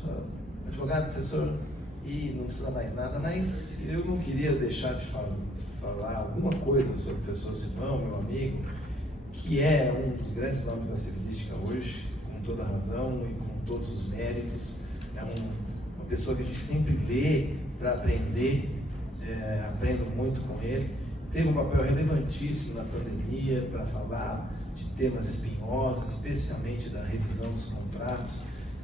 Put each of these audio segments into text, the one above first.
Sou advogado, professor, e não precisa mais nada, mas eu não queria deixar de falar alguma coisa sobre o professor Simão, meu amigo, que é um dos grandes nomes da civilística hoje, com toda razão e com todos os méritos. É uma pessoa que a gente sempre lê para aprender, aprendo muito com ele. Teve um papel relevantíssimo na pandemia para falar de temas espinhosos, especialmente da revisão dos contratos.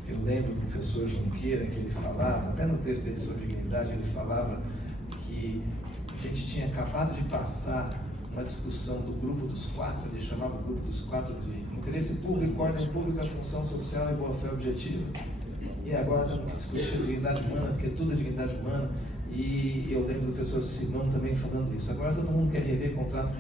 Eu lembro do professor Junqueira, que ele falava, até no texto dele sobre dignidade, ele falava que a gente tinha acabado de passar uma discussão do grupo dos quatro, ele chamava o grupo dos quatro de interesse público, ordem pública, função social e boa-fé objetiva. E agora temos que discutir a dignidade humana, porque tudo é dignidade humana. E eu lembro do professor Simão também falando isso. Agora todo mundo quer rever contrato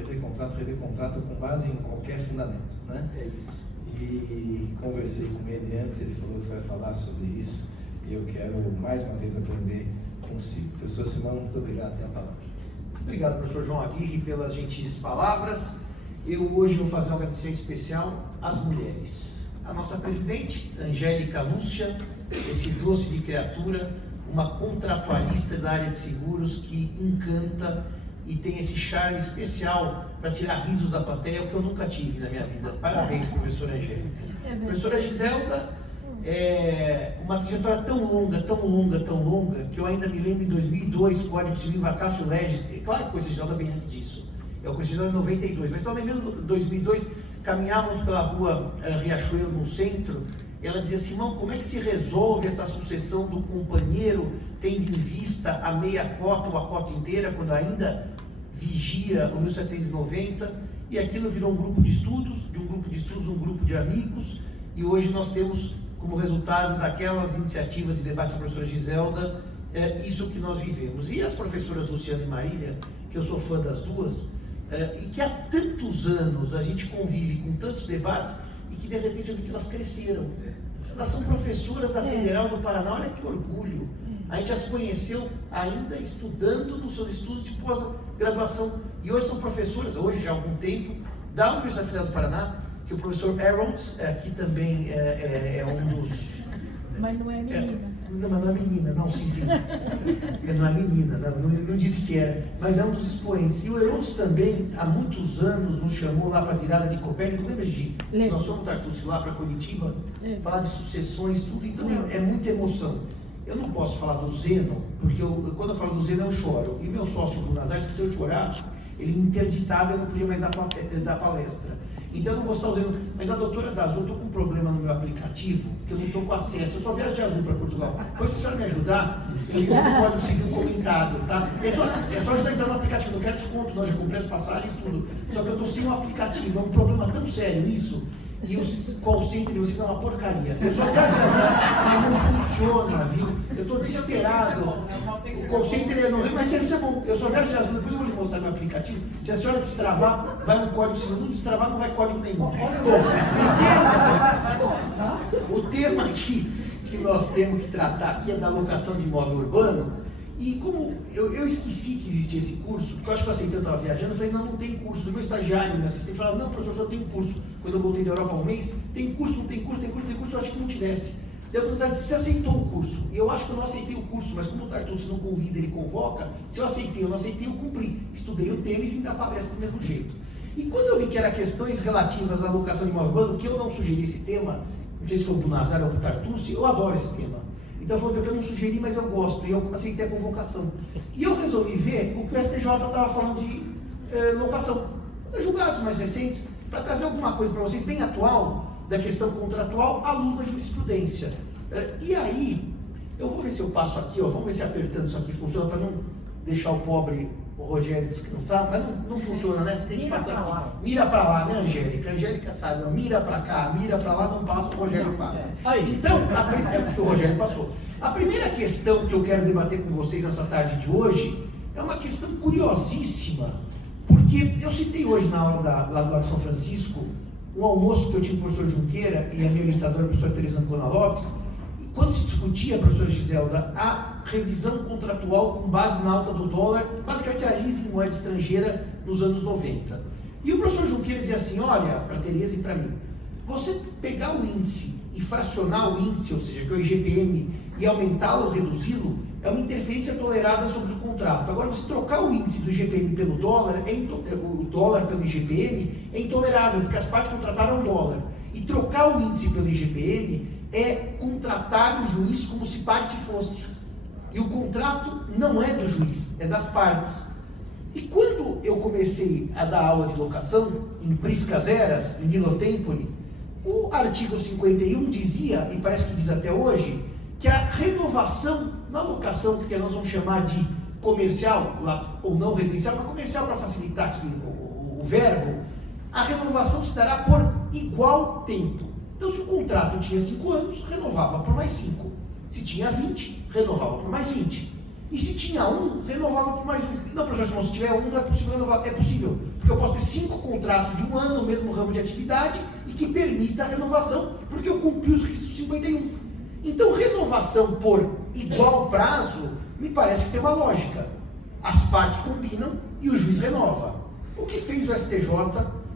com base em qualquer fundamento, né? É isso. E conversei com ele antes, ele falou que vai falar sobre isso. E eu quero mais uma vez aprender consigo. Professor Simão, muito obrigado, tem a palavra. Obrigado, professor João Aguirre, pelas gentis palavras. Eu hoje vou fazer um agradecimento especial às mulheres. A nossa presidente, Angélica Lúcia, esse doce de criatura, uma contratualista da área de seguros que encanta e tem esse charme especial para tirar risos da plateia, o que eu nunca tive na minha vida. Parabéns, professora Angélica. Professora Giselda, uma trajetória tão longa, que eu ainda me lembro em 2002, Código Civil Vacatio Legis, claro que eu conheci a Giselda bem antes disso, eu conheci a Giselda em 92, mas estou lembrando de 2002, caminhávamos pela rua Riachuelo, no centro, ela dizia: Simão, como é que se resolve essa sucessão do companheiro, tendo em vista a meia cota ou a cota inteira, quando ainda vigia o 1790, e aquilo virou um grupo de estudos, de um grupo de estudos, um grupo de amigos, e hoje nós temos como resultado daquelas iniciativas de debates da professora Giselda, isso que nós vivemos. E as professoras Luciana e Marília, que eu sou fã das duas, e que há tantos anos a gente convive com tantos debates, e que de repente eu vi que elas cresceram. Elas são professoras da Federal do Paraná, olha que orgulho. A gente as conheceu ainda estudando nos seus estudos de pós-graduação. E hoje são professoras, hoje já há algum tempo, da Universidade Federal do Paraná, que o professor Aarons, que também é um dos... Mas não é menina. Mas não é menina, não, sim. Não é menina, não disse que era, mas é um dos expoentes. E o Herodes também, há muitos anos, nos chamou lá para a virada de Copérnico. Lembra, Gigi? Nós fomos Tartucci lá para Curitiba, falar de sucessões, tudo. Então é muita emoção. Eu não posso falar do Zeno, porque quando eu falo do Zeno eu choro. E meu sócio, Bruno Nazar, disse que se eu chorasse, ele me interditava, eu não podia mais dar palestra. Então eu não vou estar usando, mas a doutora da Azul, eu estou com um problema no meu aplicativo, que eu não estou com acesso, eu só viajo de Azul para Portugal. Depois, se a senhora me ajudar, eu ligo no Código Civil comentado, tá? É só ajudar a entrar no aplicativo, não quero desconto, não, já comprei as passagens e tudo. Só que eu estou sem um aplicativo, é um problema tão sério isso, e o call center de vocês é uma porcaria. Eu só viajo de Azul, mas não funciona, viu? Eu estou desesperado. O call center é no Rio, mas isso é bom. Eu só viajo de Azul, depois eu vou lhe mostrar meu aplicativo. Se a senhora destravar, vai no código civil. Não destravar, não vai código nenhum. Bom, o tema que nós temos que tratar aqui é da locação de imóvel urbano. E como eu esqueci que existia esse curso, porque eu acho que eu aceitei, eu estava viajando, eu falei: não tem curso. O meu estagiário, meu assistente, falava: não, professor, só tem curso. Quando eu voltei da Europa há um mês, tem curso, não tem curso, eu acho que não tivesse. Daí eu disse: você aceitou o curso? E eu acho que eu não aceitei o curso, mas como o Tartucci não convida, ele convoca, se eu aceitei, eu não aceitei, eu cumpri. Estudei o tema e vim dar palestra do mesmo jeito. E quando eu vi que era questões relativas à locação de imóvel urbano, que eu não sugeri esse tema, não sei se foi do Nazar ou do Tartucci, eu adoro esse tema. Então foi eu não sugeri, mas eu gosto, e eu aceitei a convocação. E eu resolvi ver o que o STJ estava falando de locação, julgados mais recentes, para trazer alguma coisa para vocês bem atual, da questão contratual, à luz da jurisprudência. E aí, eu vou ver se eu passo aqui, ó, vamos ver se apertando isso aqui funciona, para não deixar o pobre Rogério descansar, mas não funciona, né? Você tem que passar aqui. Mira para lá, né, Angélica? A Angélica sabe, ó, mira para cá, mira para lá, não passa, o Rogério passa. Então, é porque o Rogério passou. A primeira questão que eu quero debater com vocês nessa tarde de hoje é uma questão curiosíssima, porque eu citei hoje na aula lá do Lago São Francisco um almoço que eu tive com o professor Junqueira e a minha orientadora, a professora Teresa Ancona Lopes, e quando se discutia, professora Giselda, a revisão contratual com base na alta do dólar, basicamente a leasing em moeda estrangeira nos anos 90. E o professor Junqueira dizia assim: olha, para a Teresa e para mim, você pegar o índice e fracionar o índice, ou seja, que é o IGPM, e aumentá-lo ou reduzi-lo, é uma interferência tolerada sobre o contrato. Agora, você trocar o índice do IGPM pelo dólar, o dólar pelo IGPM, é intolerável, porque as partes contrataram dólar. E trocar o índice pelo IGPM é contratar o juiz como se parte fosse. E o contrato não é do juiz, é das partes. E quando eu comecei a dar aula de locação, em Priscas Eras, em Nilo Tempore, o artigo 51 dizia, e parece que diz até hoje, que a renovação na locação, que nós vamos chamar de comercial, ou não residencial, mas comercial para facilitar aqui o verbo, a renovação se dará por igual tempo. Então, se o contrato tinha 5 anos, renovava por mais 5. Se tinha 20, renovava por mais 20. E se tinha 1, renovava por mais 1. Não, professor, se tiver 1, não é possível renovar. É possível, porque eu posso ter 5 contratos de 1 ano no mesmo ramo de atividade e que permita a renovação, porque eu cumpri os requisitos 51. Então, renovação por igual prazo, me parece que tem uma lógica. As partes combinam e o juiz renova. O que fez o STJ,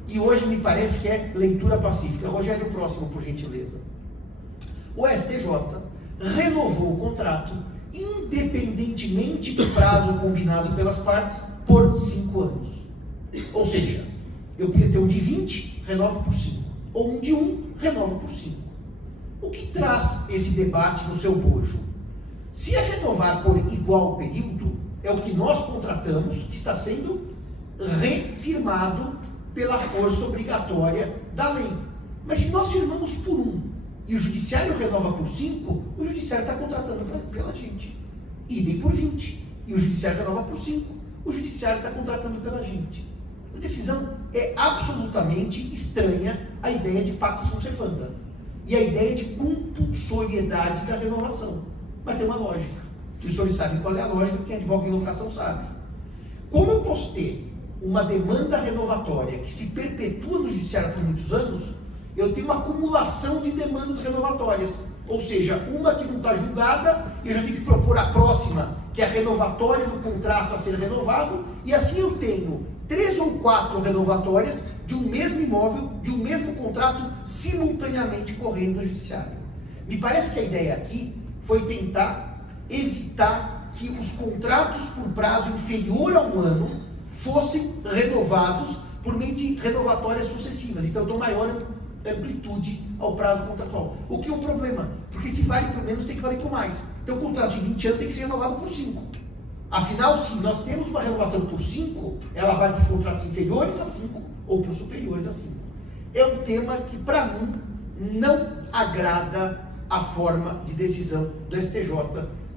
e hoje me parece que é leitura pacífica. Rogério, o próximo, por gentileza. O STJ renovou o contrato, independentemente do prazo combinado pelas partes, por 5 anos. Ou seja, eu podia ter um de 20, renova por 5. Ou um de 1, renova por 5. O que traz esse debate no seu bojo? Se é renovar por igual período, é o que nós contratamos, que está sendo refirmado pela força obrigatória da lei. Mas se nós firmamos por 1 e o judiciário renova por 5, o judiciário está contratando pela gente. Idem por 20 e o judiciário renova por 5, o judiciário está contratando pela gente. A decisão é absolutamente estranha, a ideia de pacta sunt servanda e a ideia de compulsoriedade da renovação. Mas tem uma lógica. Os senhores sabem qual é a lógica, quem advoga em locação sabe. Como eu posso ter uma demanda renovatória que se perpetua no judiciário por muitos anos, eu tenho uma acumulação de demandas renovatórias. Ou seja, uma que não está julgada, eu já tenho que propor a próxima, que é a renovatória do contrato a ser renovado, e assim eu tenho 3 ou 4 renovatórias de um mesmo imóvel, de um mesmo contrato, simultaneamente correndo no judiciário. Me parece que a ideia aqui foi tentar evitar que os contratos por prazo inferior a 1 ano fossem renovados por meio de renovatórias sucessivas. Então eu dou maior amplitude ao prazo contratual. O que é um problema? Porque se vale por menos, tem que valer por mais. Então o contrato de 20 anos tem que ser renovado por 5. Afinal, se nós temos uma renovação por 5, ela vale para os contratos inferiores a 5 ou para os superiores a 5. É um tema que, para mim, não agrada a forma de decisão do STJ,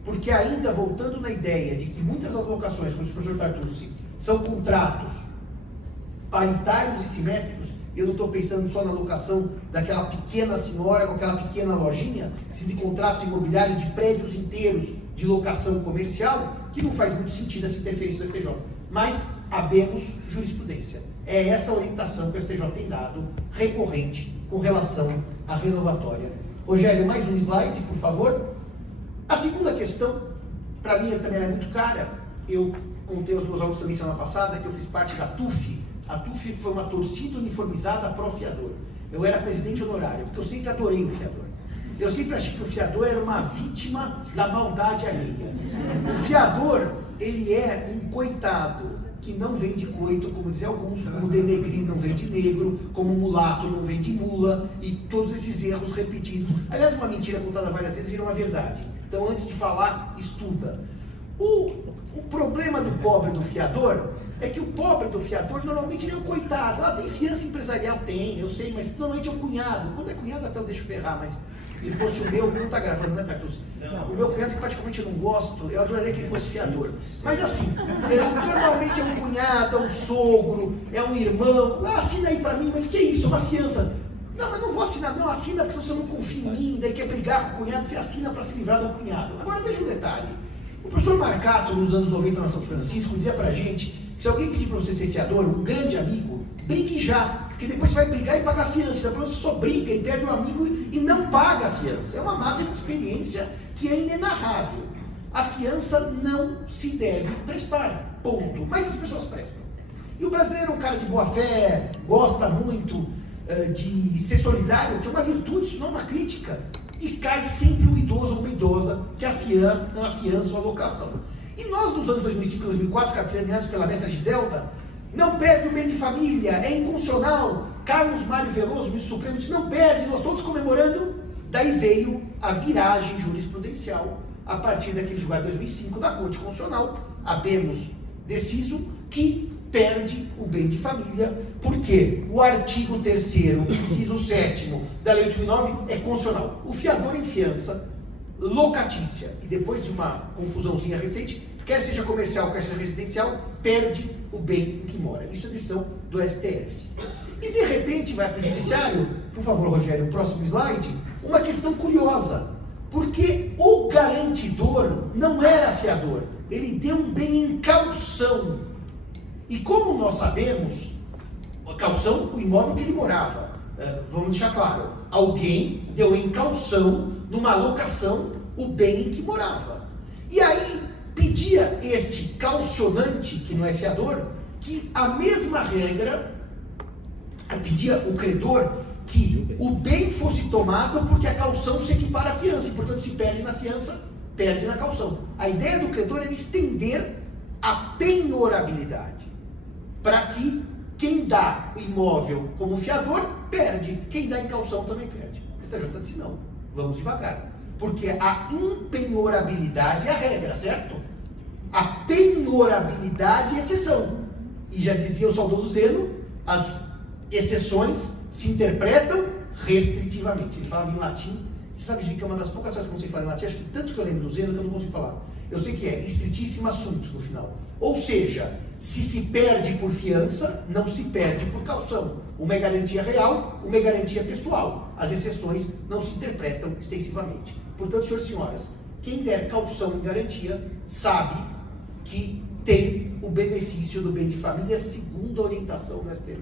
porque ainda voltando na ideia de que muitas das locações, como o professor Tartucci, são contratos paritários e simétricos, eu não estou pensando só na locação daquela pequena senhora com aquela pequena lojinha, de contratos imobiliários de prédios inteiros de locação comercial, que não faz muito sentido essa interferência do STJ. Mas habemos jurisprudência. É essa orientação que o STJ tem dado, recorrente, com relação à renovatória. Rogério, mais um slide, por favor. A segunda questão, para mim também era muito cara. Eu contei aos meus alunos também semana passada que eu fiz parte da TUF. A TUF foi uma torcida uniformizada pró-fiador. Eu era presidente honorário, porque eu sempre adorei o fiador. Eu sempre achei que o fiador era uma vítima da maldade alheia. O fiador, ele é um coitado que não vende coito, como dizem alguns, como denegrir não vende negro, como mulato não vende mula, e todos esses erros repetidos. Aliás, uma mentira contada várias vezes vira uma verdade. Então, antes de falar, estuda. O problema do pobre do fiador é que o pobre do fiador, normalmente, ele é um coitado. Ah, tem fiança empresarial? Tem, eu sei, mas normalmente é o cunhado. Quando é cunhado, até eu deixo ferrar, mas se fosse o meu, não está gravando, né, Tartucci? O meu cunhado, que praticamente eu não gosto, eu adoraria que ele fosse fiador. Mas assim, normalmente é um cunhado, é um sogro, é um irmão. Ah, assina aí para mim, mas que isso, uma fiança? Não, mas não vou assinar, não, assina porque você não confia em mim, daí quer brigar com o cunhado, você assina para se livrar do cunhado. Agora veja um detalhe. O professor Marcato, nos anos 90 na São Francisco, dizia pra gente que se alguém pedir para você ser fiador, um grande amigo, brigue já, porque depois você vai brigar e pagar a fiança. Depois você só briga e perde um amigo e não paga a fiança. É uma máxima de experiência que é inenarrável. A fiança não se deve prestar, ponto. Mas as pessoas prestam. E o brasileiro é um cara de boa fé, gosta muito. de ser solidário, que é uma virtude, isso não é uma crítica, e cai sempre o idoso ou uma idosa que afiança a alocação. E nós, nos anos 2005 e 2004, capitaneados pela mestra Giselda, não perde o bem de família, é inconstitucional. Carlos Mário Veloso, ministro supremo, disse, não perde, nós todos comemorando. Daí veio a viragem jurisprudencial, a partir daquele julgado de 2005 da Corte Constitucional, habemus deciso, que perde o bem de família, porque o artigo 3º, inciso 7º da Lei 8.009 é constitucional. O fiador em fiança locatícia, e depois de uma confusãozinha recente, quer seja comercial, quer seja residencial, perde o bem em que mora. Isso é decisão do STF. E de repente vai para o judiciário, por favor, Rogério, o próximo slide, uma questão curiosa, porque o garantidor não era fiador, ele deu um bem em caução. E como nós sabemos, a caução, o imóvel que ele morava, vamos deixar claro, alguém deu em caução, numa locação, o bem em que morava. E aí, pedia este caucionante, que não é fiador, que a mesma regra, pedia o credor que o bem fosse tomado porque a caução se equipara à fiança, e portanto se perde na fiança, perde na caução. A ideia do credor era estender a penhorabilidade, para que quem dá o imóvel como fiador, perde, quem dá em caução também perde. O STJ disse não, vamos devagar, porque a impenhorabilidade é a regra, certo? A penhorabilidade é exceção. E já dizia o saudoso Zeno, as exceções se interpretam restritivamente. Ele falava em latim. Você sabe que é uma das poucas coisas que eu não sei falar em latim, acho que tanto que eu lembro do Zeno que eu não consigo falar. Eu sei que é strictissima sunt no final. Ou seja, se perde por fiança, não se perde por caução. Uma é garantia real, uma é garantia pessoal. As exceções não se interpretam extensivamente. Portanto, senhores e senhoras, quem der caução em garantia sabe que tem o benefício do bem de família segundo a orientação do STJ.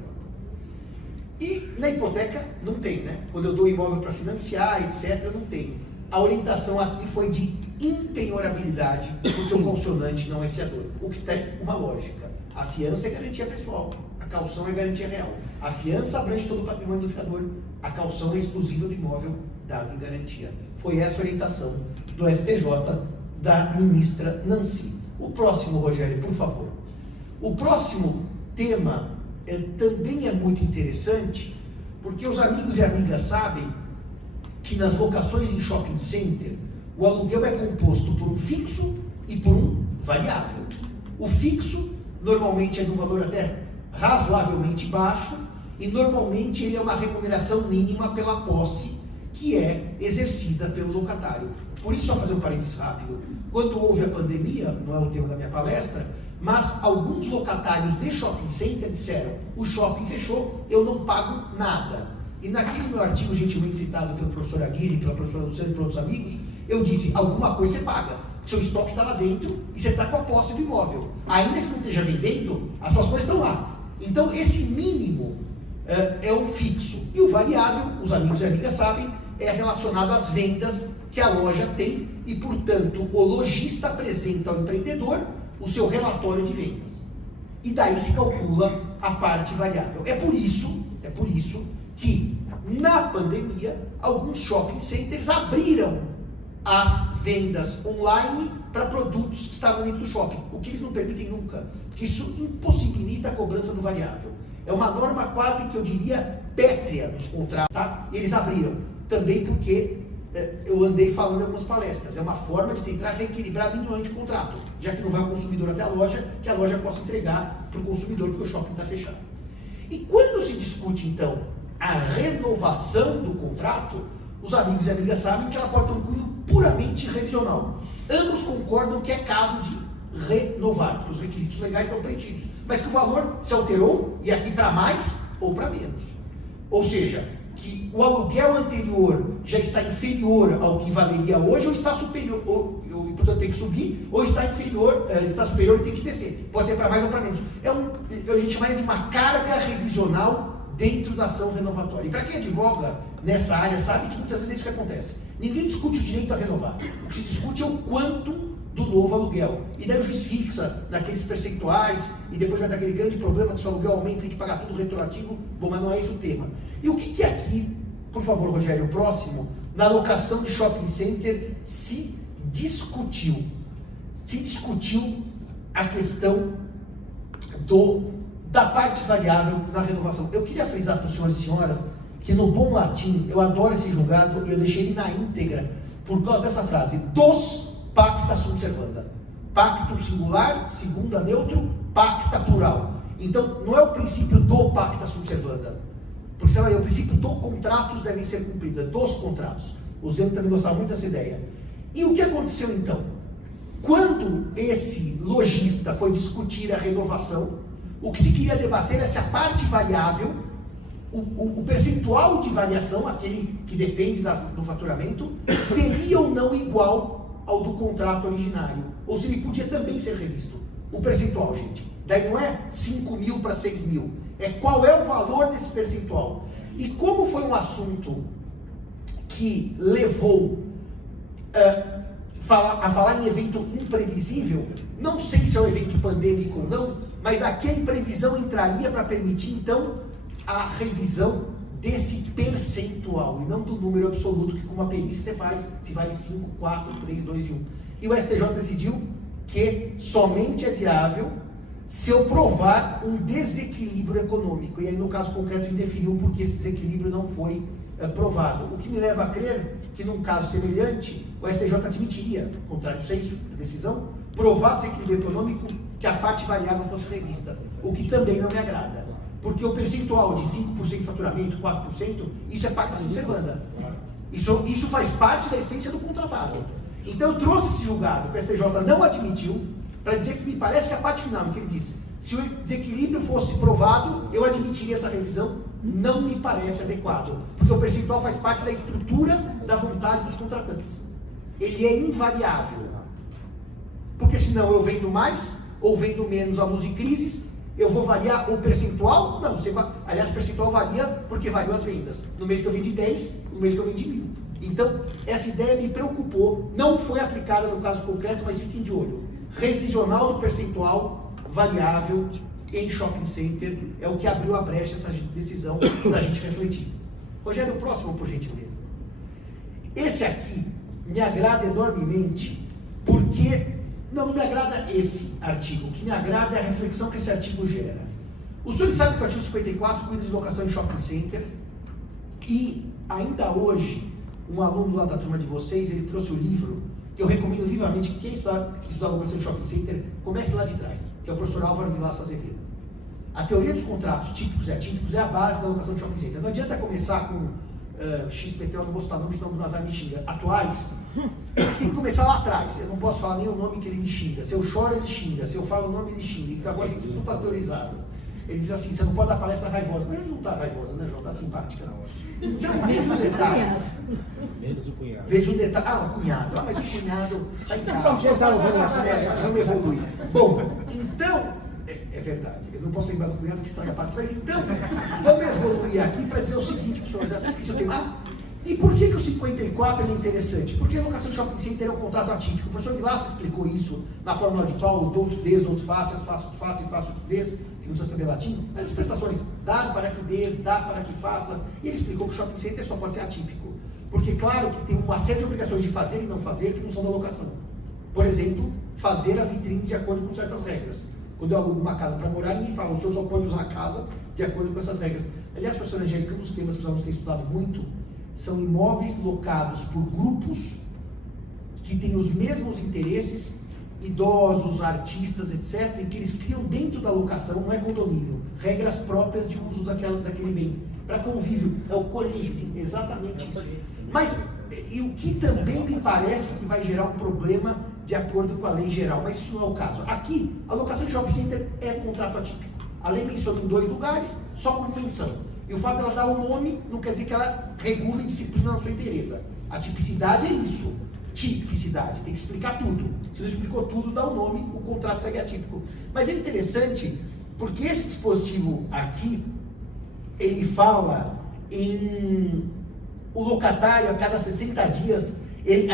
E na hipoteca não tem, né? Quando eu dou imóvel para financiar, etc., não tem. A orientação aqui foi de impenhorabilidade, porque o caucionante não é fiador. O que tem uma lógica. A fiança é garantia pessoal, a caução é garantia real. A fiança abrange todo o patrimônio do fiador, a caução é exclusiva do imóvel dado em garantia. Foi essa a orientação do STJ da ministra Nancy. O próximo, Rogério, por favor. O próximo tema também é muito interessante, porque os amigos e amigas sabem que nas locações em shopping center, o aluguel é composto por um fixo e por um variável. O fixo, normalmente, é de um valor até razoavelmente baixo, e normalmente ele é uma remuneração mínima pela posse que é exercida pelo locatário. Por isso, só fazer um parênteses rápido, quando houve a pandemia, não é o tema da minha palestra, mas alguns locatários de shopping center disseram, o shopping fechou, eu não pago nada. E naquele meu artigo gentilmente citado pelo professor Aguirre, pela professora Luciana e por outros amigos, eu disse, alguma coisa você paga, seu estoque está lá dentro e você está com a posse do imóvel. Ainda que você não esteja vendendo, as suas coisas estão lá. Então esse mínimo é o fixo. E o variável, os amigos e amigas sabem, é relacionado às vendas que a loja tem e, portanto, o lojista apresenta ao empreendedor o seu relatório de vendas. E daí se calcula a parte variável. É por isso que, na pandemia, alguns shopping centers abriram as vendas online para produtos que estavam dentro do shopping, o que eles não permitem nunca, porque isso impossibilita a cobrança do variável. É uma norma quase que eu diria pétrea dos contratos, tá? E eles abriram, também porque eu andei falando em algumas palestras, é uma forma de tentar reequilibrar minimamente o contrato, já que não vai o consumidor até a loja, que a loja possa entregar para o consumidor, porque o shopping está fechado. E quando se discute, então, a renovação do contrato, os amigos e amigas sabem que ela pode ter um cunho puramente revisional. Ambos concordam que é caso de renovar, porque os requisitos legais estão preenchidos, mas que o valor se alterou, e aqui para mais ou para menos. Ou seja, que o aluguel anterior já está inferior ao que valeria hoje, ou está superior, e portanto tem que subir, ou está inferior, está superior e tem que descer. Pode ser para mais ou para menos. A gente chamaria de uma carga revisional dentro da ação renovatória. E para quem advoga nessa área sabe que muitas vezes é isso que acontece. Ninguém discute o direito a renovar. O que se discute é o quanto do novo aluguel. E daí o juiz fixa naqueles percentuais e depois vai dar aquele grande problema que se o aluguel aumenta tem que pagar tudo retroativo. Bom, mas não é esse o tema. E o que aqui, por favor, Rogério, o próximo, na locação de shopping center se discutiu a questão da parte variável na renovação. Eu queria frisar para os senhores e senhoras que no bom latim, eu adoro esse julgado e eu deixei ele na íntegra por causa dessa frase, dos pacta sunt servanda. Pactum singular, segunda neutro, pacta plural. Então, não é o princípio do pacta sunt servanda, porque senão é o princípio do contratos devem ser cumpridos, é dos contratos. O Zeno também gostava muito dessa ideia. E o que aconteceu então? Quando esse lojista foi discutir a renovação, o que se queria debater é se a parte variável, o percentual de variação, aquele que depende do faturamento, seria ou não igual ao do contrato originário. Ou se ele podia também ser revisto. O percentual, gente. Daí não é 5 mil para 6 mil. É qual é o valor desse percentual. E como foi um assunto que levou a falar em evento imprevisível, não sei se é um evento pandêmico ou não, mas aqui a imprevisão entraria para permitir, então, a revisão desse percentual, e não do número absoluto, que com uma perícia você faz, se vale 5, 4, 3, 2 e 1. E o STJ decidiu que somente é viável se eu provar um desequilíbrio econômico. E aí, no caso concreto, ele definiu porque esse desequilíbrio não foi provado. O que me leva a crer que, num caso semelhante, o STJ admitiria, contrário senso, a decisão, provar desequilíbrio econômico que a parte variável fosse revista, o que também não me agrada. Porque o percentual de 5% de faturamento, 4%, isso é pacta sunt servanda. Isso faz parte da essência do contratado. Então eu trouxe esse julgado que o STJ não admitiu, para dizer que me parece que a parte final, que ele disse, se o desequilíbrio fosse provado, eu admitiria essa revisão, não me parece adequado. Porque o percentual faz parte da estrutura da vontade dos contratantes. Ele é invariável. Porque senão eu vendo mais, ou vendo menos à luz de crises, eu vou variar o percentual? Não, aliás, o percentual varia porque variam as vendas. No mês que eu vendi 10, no mês que eu vendi 1000. Então, essa ideia me preocupou, não foi aplicada no caso concreto, mas fiquem de olho. Revisional do percentual variável em shopping center é o que abriu a brecha essa decisão para a gente refletir. Rogério, o próximo, por gentileza. Esse aqui me agrada enormemente porque... Não me agrada esse artigo. O que me agrada é a reflexão que esse artigo gera. Os senhores sabem que o artigo 54 cuida de locação em shopping center e ainda hoje, um aluno lá da turma de vocês, ele trouxe o livro que eu recomendo vivamente que quem estudar locação em shopping center, comece lá de trás, que é o professor Álvaro Vilaça Azevedo. A teoria dos contratos típicos e atípicos é a base da locação de shopping center. Não adianta começar com XPT, eu não vou citar o nome, senão o Nazar me xinga, atuais, tem que começar lá atrás. Eu não posso falar nem o nome que ele me xinga. Se eu choro, ele xinga. Se eu falo o nome, ele xinga. Então agora tem que ser tudo pasteurizado. Ele diz assim, você não pode dar palestra raivosa. Mas não está raivosa, né, João? Está simpática, não. Então, veja um detalhe. Menos o cunhado. Veja um detalhe. Ah, o cunhado. Ah, mas o cunhado está em casa. Vamos evoluir. Bom, então, é verdade. Eu não posso lembrar do cunhado que estraga a palestra. Mas então, vamos evoluir aqui para dizer o seguinte, pessoal. Eu até esqueci o tema. E por que o 54 é interessante? Porque a locação de shopping center é um contrato atípico. O professor Vilaça explicou isso na fórmula de Paulo, douto des, douto facias, faço e faço des, que não precisa saber latim, mas as prestações, dar para que des, dar para que faça, e ele explicou que o shopping center só pode ser atípico. Porque claro que tem uma série de obrigações de fazer e não fazer que não são da locação. Por exemplo, fazer a vitrine de acordo com certas regras. Quando eu alugo uma casa para morar, ninguém fala, o senhor só pode usar a casa de acordo com essas regras. Aliás, professora Angélica, um dos temas que nós vamos ter estudado muito são imóveis locados por grupos que têm os mesmos interesses, idosos, artistas, etc., e que eles criam dentro da locação, não é condomínio, regras próprias de uso daquele bem, para convívio, é o co-living, exatamente isso. Mas, e o que também me parece que vai gerar um problema de acordo com a lei geral, mas isso não é o caso. Aqui, a locação de shopping center é contrato atípico. A lei menciona em 2 lugares, só por menção. E o fato de ela dar um nome não quer dizer que ela regula e disciplina na sua inteireza. A tipicidade é isso. Tipicidade, tem que explicar tudo. Se não explicou tudo, dá o nome, o contrato segue atípico. Mas é interessante, porque esse dispositivo aqui, ele fala em o locatário a cada 60 dias,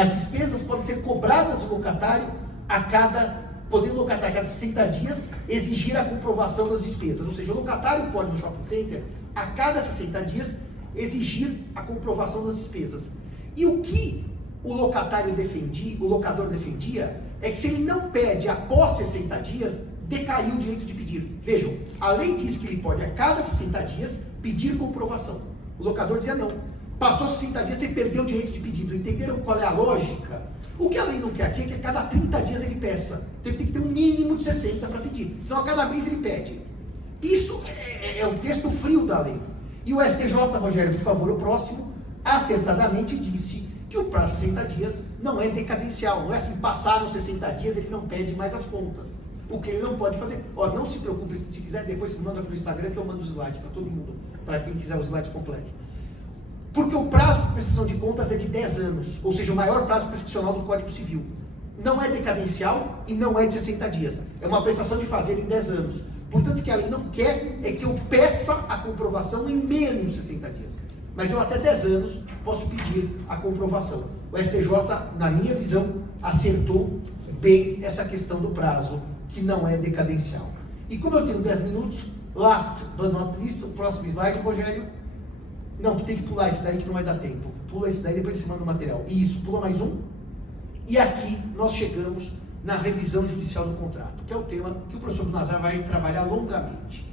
as despesas podem ser cobradas do locatário podendo o locatário a cada 60 dias exigir a comprovação das despesas. Ou seja, o locatário pode no shopping center, a cada 60 dias, exigir a comprovação das despesas. E o que o locador defendia, é que se ele não pede após 60 dias, decaiu o direito de pedir. Vejam, a lei diz que ele pode a cada 60 dias pedir comprovação. O locador dizia não. Passou 60 dias, você perdeu o direito de pedido. Entenderam qual é a lógica? O que a lei não quer aqui é que a cada 30 dias ele peça. Então ele tem que ter um mínimo de 60 para pedir. Senão a cada mês ele pede. Isso é o texto frio da lei. E o STJ, Rogério, por favor, o próximo, acertadamente disse que o prazo de 60 dias não é decadencial. Não é assim, passaram 60 dias ele não pede mais as contas. O que ele não pode fazer. Ó, não se preocupe, se quiser, depois vocês mandam aqui no Instagram que eu mando os slides para todo mundo, para quem quiser os slides completos. Porque o prazo de prestação de contas é de 10 anos, ou seja, o maior prazo prescricional do Código Civil. Não é decadencial e não é de 60 dias. É uma prestação de fazer em 10 anos. Portanto, o que a lei não quer é que eu peça a comprovação em menos de 60 dias. Mas eu até 10 anos posso pedir a comprovação. O STJ, na minha visão, acertou bem essa questão do prazo, que não é decadencial. E como eu tenho 10 minutos, last but not least, o próximo slide, Rogério. Não, tem que pular esse daí que não vai dar tempo. Pula esse daí, depois você manda o material. Isso, pula mais um. E aqui nós chegamos na revisão judicial do contrato, que é o tema que o professor Nazar vai trabalhar longamente,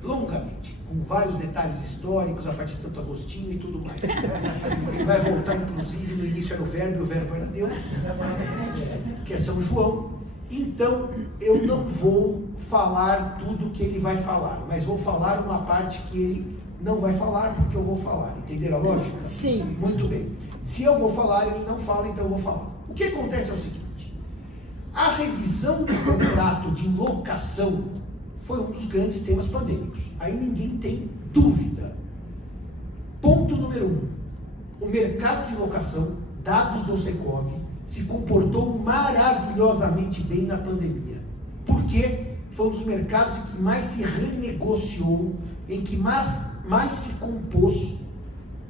com vários detalhes históricos, a partir de Santo Agostinho e tudo mais. Ele vai voltar, inclusive, no início era o verbo, e o verbo era Deus, que é São João. Então, eu não vou falar tudo que ele vai falar, mas vou falar uma parte que ele não vai falar, porque eu vou falar. Entenderam a lógica? Sim. Muito bem. Se eu vou falar, ele não fala, então eu vou falar. O que acontece é o seguinte: a revisão do contrato de locação foi um dos grandes temas pandêmicos. Aí ninguém tem dúvida. Ponto número 1. O mercado de locação, dados do Secov, se comportou maravilhosamente bem na pandemia. Por quê? Foi um dos mercados em que mais se renegociou, em que mais se compôs.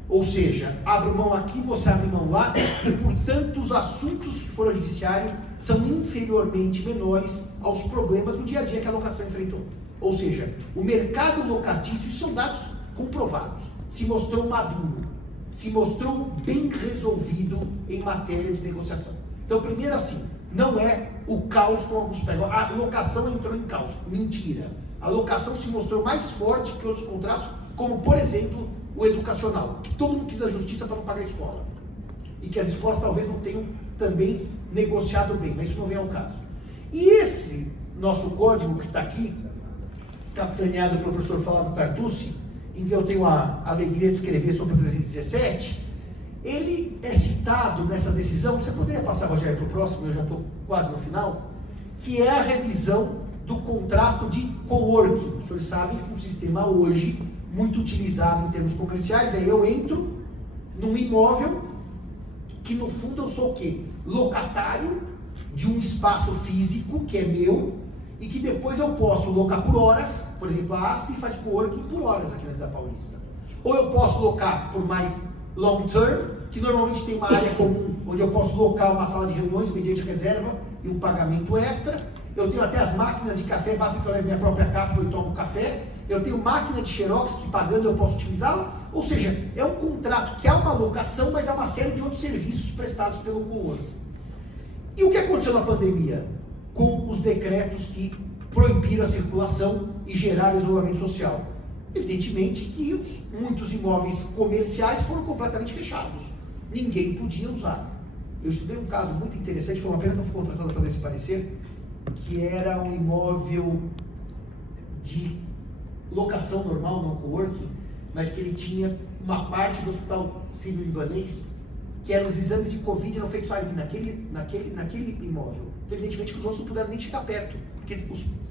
Ou seja, abre mão aqui, você abre mão lá, e portanto os assuntos que foram ao judiciário são inferiormente menores aos problemas do dia a dia que a locação enfrentou. Ou seja, o mercado locatício, isso são dados comprovados, se mostrou maduro, se mostrou bem resolvido em matéria de negociação. Então, primeiro assim, não é o caos com alguns pregos. A locação entrou em caos. Mentira. A locação se mostrou mais forte que outros contratos, como, por exemplo, o educacional, que todo mundo quis a justiça para não pagar a escola. E que as escolas talvez não tenham também negociado bem, mas isso não vem ao caso. E esse nosso código que está aqui, capitaneado pelo professor Flávio Tartucci, em que eu tenho a alegria de escrever sobre o 317, ele é citado nessa decisão. Você poderia passar, Rogério, para o próximo, eu já estou quase no final, que é a revisão do contrato de coworking. Os senhores sabem que um sistema hoje muito utilizado em termos comerciais é eu entro num imóvel que no fundo eu sou o quê? Locatário de um espaço físico que é meu e que depois eu posso locar por horas. Por exemplo, a ASP faz coworking por horas aqui na Vila Paulista. Ou eu posso locar por mais long term, que normalmente tem uma área comum onde eu posso locar uma sala de reuniões mediante reserva e um pagamento extra. Eu tenho até as máquinas de café, basta que eu leve minha própria cápsula e tomo café. Eu tenho máquina de xerox que pagando eu posso utilizá-la. Ou seja, é um contrato que há uma locação, mas há uma série de outros serviços prestados pelo coworking. E o que aconteceu na pandemia? Com os decretos que proibiram a circulação e geraram isolamento social. Evidentemente que muitos imóveis comerciais foram completamente fechados. Ninguém podia usar. Eu estudei um caso muito interessante, foi uma pena que eu fui contratado para dar esse parecer, que era um imóvel de locação normal, não coworking, mas que ele tinha uma parte do Hospital Sírio-Libanês, que eram os exames de Covid não feitos ali naquele imóvel. Então, evidentemente que os outros não puderam nem chegar perto, porque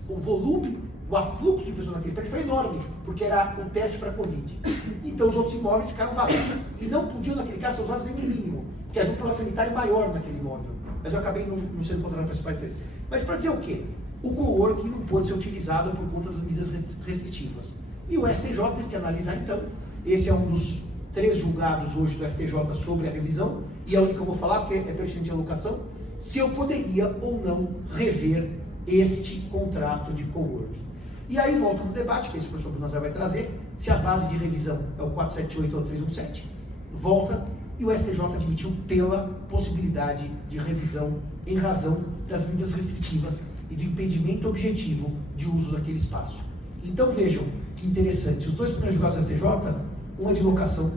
o volume, o afluxo de pessoas naquele prédio foi enorme, porque era um teste para Covid. Então os outros imóveis ficaram vazios e não podiam, naquele caso, ser usados nem no mínimo, porque havia um problema sanitário maior naquele imóvel. Mas eu acabei não sendo contratado para esse parecer. Mas para dizer o quê? O coworking não pôde ser utilizado por conta das medidas restritivas. E o STJ teve que analisar, então. Esse é um dos 3 julgados hoje do STJ sobre a revisão, e é o único que eu vou falar, porque é pertinente à locação. se eu poderia ou não rever este contrato de coworking. E aí volta no debate, que esse professor Bruno Nazar vai trazer, se a base de revisão é o 478 ou 317. Volta, e o STJ admitiu pela possibilidade de revisão em razão das medidas restritivas e do impedimento objetivo de uso daquele espaço. Então vejam que interessante, os dois primeiros julgados do STJ, um é de locação,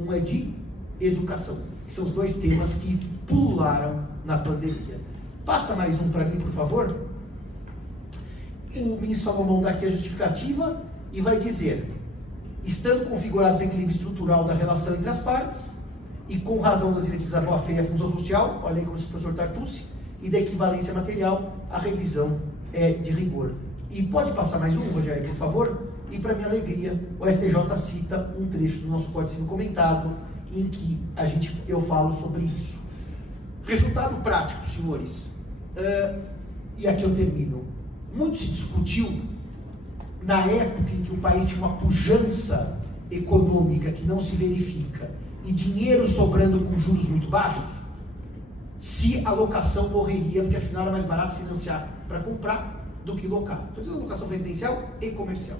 um é de educação, que são os dois temas que pulularam na pandemia. Passa mais um para mim, por favor. O ministro Salomão dá aqui a justificativa e vai dizer: estando configurados em equilíbrio estrutural da relação entre as partes, e com razão das diretrizes da boa-fé e a função social, olha aí como disse o professor Tartucci, e da equivalência material, a revisão é de rigor. E pode passar mais um, Rogério, por favor? E para minha alegria, o STJ cita um trecho do nosso Código Civil comentado, em que eu falo sobre isso. Resultado prático, senhores, e aqui eu termino. Muito se discutiu, na época em que o país tinha uma pujança econômica que não se verifica, e dinheiro sobrando com juros muito baixos, se a locação morreria, porque afinal era mais barato financiar para comprar do que locar. Estou dizendo locação residencial e comercial.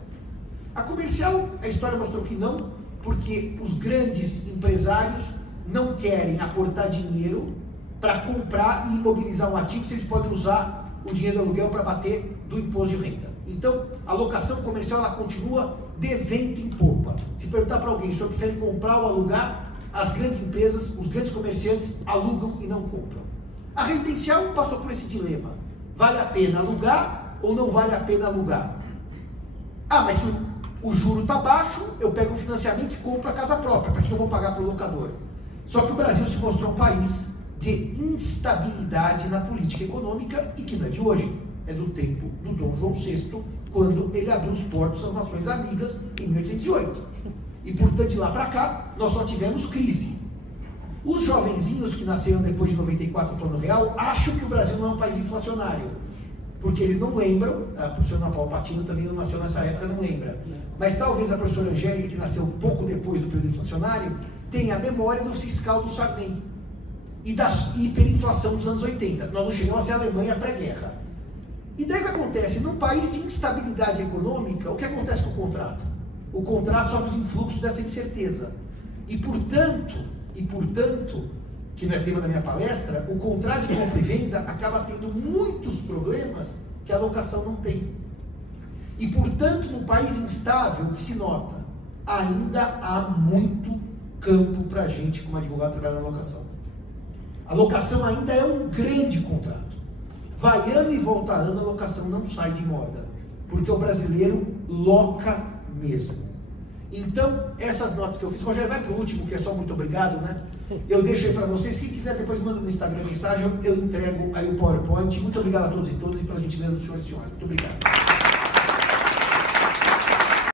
A comercial, a história mostrou que não, porque os grandes empresários não querem aportar dinheiro para comprar e imobilizar um ativo, se eles podem usar o dinheiro do aluguel para bater do imposto de renda. Então, a locação comercial ela continua de vento em popa. Se perguntar para alguém, o senhor prefere comprar ou alugar? As grandes empresas, os grandes comerciantes alugam e não compram. A residencial passou por esse dilema. Vale a pena alugar ou não vale a pena alugar? Ah, mas se o juro está baixo, eu pego um financiamento e compro a casa própria. Para que eu vou pagar para o locador? Só que o Brasil se mostrou um país de instabilidade na política econômica e que não é de hoje. É do tempo do Dom João VI, quando ele abriu os portos às nações amigas em 1808. E, portanto, de lá para cá, nós só tivemos crise. Os jovenzinhos que nasceram depois de 94 no Plano Real acham que o Brasil não é um país inflacionário, porque eles não lembram, a professora Ana Paula Patino também não nasceu nessa época, não lembra. Mas talvez a professora Angélica, que nasceu pouco depois do período inflacionário, tenha a memória do fiscal do Sarney e da hiperinflação dos anos 80. Nós não chegamos a ser a Alemanha pré-guerra. E daí o que acontece? Num país de instabilidade econômica, o que acontece com o contrato? O contrato sofre os influxos dessa incerteza. E portanto, que não é tema da minha palestra, o contrato de compra e venda acaba tendo muitos problemas que a locação não tem. E portanto, num país instável, o que se nota? Ainda há muito campo para a gente, como advogado, trabalhar na locação. A locação ainda é um grande contrato. Vai ano e volta ano, a locação não sai de moda, porque o brasileiro loca mesmo. Então, essas notas que eu fiz, Rogério, vai para o último, que é só muito obrigado, né? Eu deixo aí para vocês, quem quiser depois manda no Instagram mensagem, eu entrego aí o PowerPoint. Muito obrigado a todos e todas e pela gentileza do senhor e senhora. Muito obrigado.